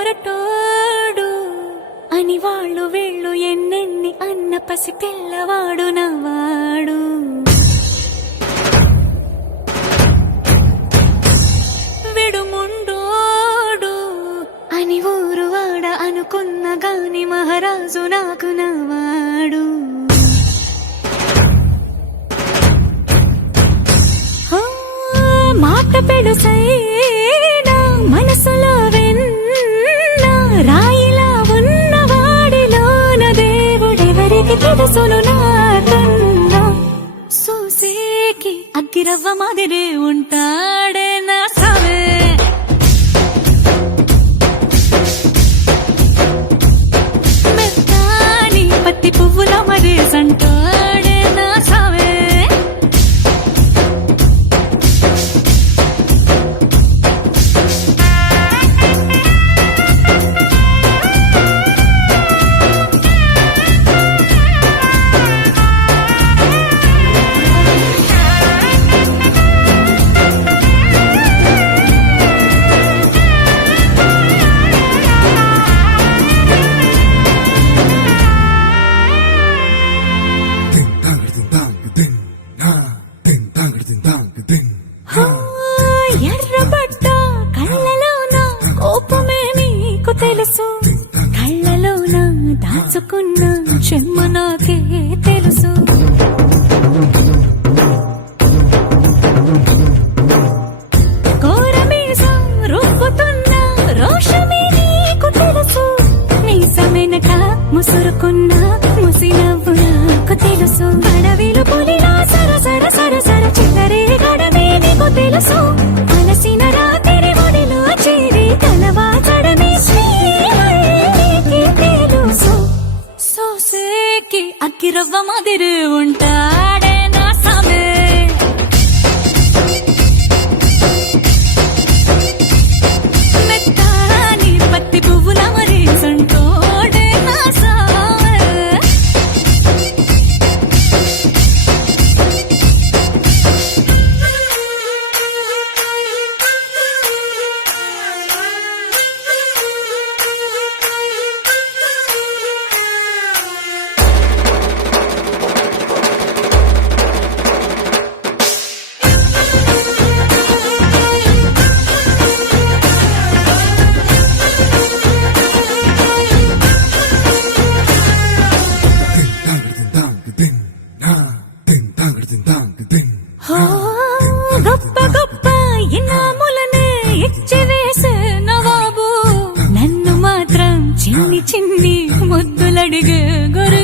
మొరటోడు అని వాళ్ళు వీళ్ళు ఎన్నెన్ని అన్న పసి పిల్లవాడు నవ్వాడు. విడుముండోడు అని ఊరు వాడ అనుకున్న గాని మహారాజు నాకు నవ్వాడు. మాట పెడుసైనా మనసులో వెన్న రాయిలా ఉన్నవాడిలోన దేవుడెవరికి తెలుసును నాకన్నా. సూసేకి అగ్గిరవ్వ మాదిరే ఉంటాడే నా సావే. మెత్తాని పత్తి పువ్వుల మరేసంటాడే నా సావే. ఎర్రబడ్డ కళ్ళలోన కోపమే నీకు తెలుసు, కళ్ళలోన దాచుకున్న చెమ్మ నాకే తెలుసు. కోరమీసం రుబ్బుతున్న రోషమే నీకు తెలుసు, మీసమెనక ముసురుకున్న ముసినవ్వు నాకు తెలుసు. అడవిలు పులిలా సరసర సరసర చిల్లరే గడమే నీకు తెలుసు, అలసిన రాత్రి ఒడిలో చేరి కలవాచడమే శ్రీకి తెలుసు. సోసేకి అగ్గిరవ్వ మాదిరి ఉంటాడే నా సామే. మెత్తాని పత్తి పువ్వుల మరేసంటోడే నా సామే. గొప్ప గొప్ప ఇనాములనే ఇచ్చివేసే నవాబు, నన్ను మాత్రం చిన్ని చిన్ని ముద్దులడిగే గురు.